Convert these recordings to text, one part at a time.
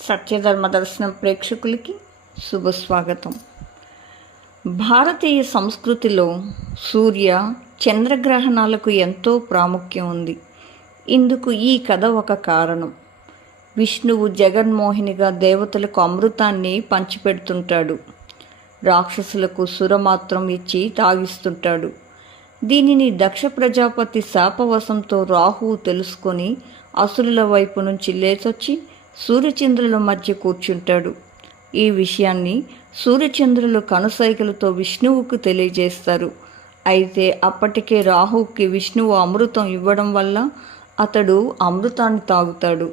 సత్యధర్మ దర్శనం ప్రేక్షకులకి శుభస్వాగతం. భారతీయ సంస్కృతిలో సూర్య చంద్రగ్రహణాలకు ఎంతో ప్రాముఖ్యం ఉంది. ఇందుకు ఈ కథ ఒక కారణం. విష్ణువు జగన్మోహినిగా దేవతలకు అమృతాన్ని పంచిపెడుతుంటాడు. రాక్షసులకు సురమాత్రం ఇచ్చి తాగిస్తుంటాడు. దీనిని దక్ష ప్రజాపతి శాపవశంతో రాహువు తెలుసుకొని అసురుల వైపు నుంచి లేచొచ్చి సూర్యచంద్రుల మధ్య కూర్చుంటాడు. ఈ విషయాన్ని సూర్యచంద్రులు కనుసైకలతో విష్ణువుకు తెలియజేస్తారు. అయితే అప్పటికే రాహుకి విష్ణువు అమృతం ఇవ్వడం వల్ల అతడు అమృతాన్ని తాగుతాడు.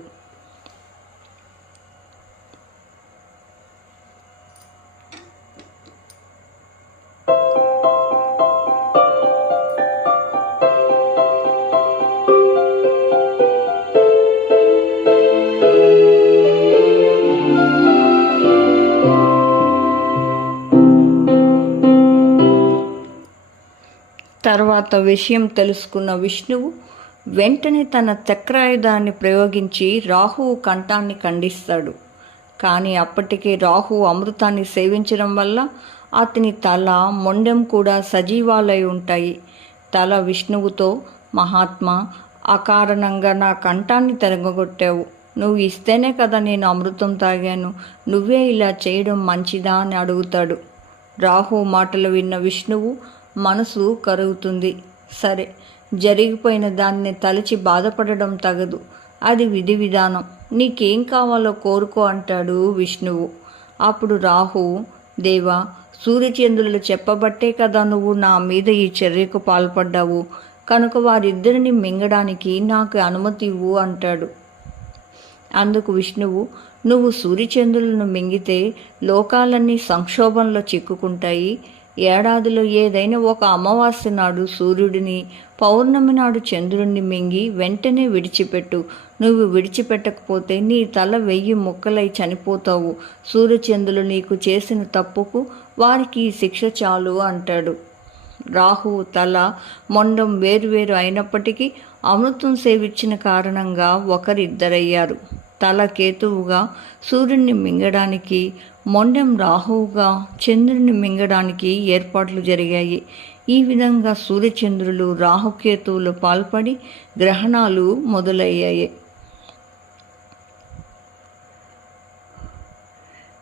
తర్వాత విషయం తెలుసుకున్న విష్ణువు వెంటనే తన చక్రాయుధాన్ని ప్రయోగించి రాహువు కంఠాన్ని ఖండిస్తాడు. కానీ అప్పటికే రాహు అమృతాన్ని సేవించడం వల్ల అతని తల మొండెం కూడా సజీవాలై ఉంటాయి. తల విష్ణువుతో మహాత్మా అకారణంగా నా కంఠాన్ని తిరగగొట్టావు. నువ్వు ఇస్తేనే కదా నేను అమృతం తాగాను. నువ్వే ఇలా చేయడం మంచిదా? అని అడుగుతాడు. రాహు మాటలు విన్న విష్ణువు మనసు కరుగుతుంది. సరే జరిగిపోయిన దాన్ని తలచి బాధపడడం తగదు. అది విధి విధానం. నీకేం కావాలో కోరుకో అంటాడు విష్ణువు. అప్పుడు రాహు దేవా సూర్యచంద్రులు చెప్పబట్టే కదా నువ్వు నా మీద ఈ చర్యకు పాల్పడ్డావు. కనుక వారిద్దరిని మింగడానికి నాకు అనుమతి ఇవ్వు అంటాడు. అందుకు విష్ణువు నువ్వు సూర్యచంద్రులను మింగితే లోకాలన్నీ సంక్షోభంలో చిక్కుకుంటాయి. ఏడాదిలో ఏదైనా ఒక అమావాస్య నాడు సూర్యుడిని పౌర్ణమి నాడు చంద్రుడిని మింగి వెంటనే విడిచిపెట్టు. నువ్వు విడిచిపెట్టకపోతే నీ తల వెయ్యి ముక్కలై చనిపోతావు. సూర్యచంద్రులు నీకు చేసిన తప్పుకు వారికి ఈ శిక్ష చాలు అంటాడు. రాహు తల మొండం వేరువేరు అయినప్పటికీ అమృతం సేవించిన కారణంగా ఒకరిద్దరయ్యారు. తల కేతువుగా సూర్యుడిని మింగడానికి మొండెం రాహువుగా చంద్రుడిని మింగడానికి ఏర్పాట్లు జరిగాయి. ఈ విధంగా సూర్యచంద్రులు రాహుకేతువులు పాల్పడి గ్రహణాలు మొదలయ్యాయి.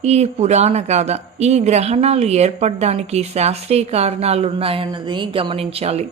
ఈ పురాణ గాథ ఈ గ్రహణాలు ఏర్పడడానికి శాస్త్రీయ కారణాలు ఉన్నాయన్నది గమనించాలి.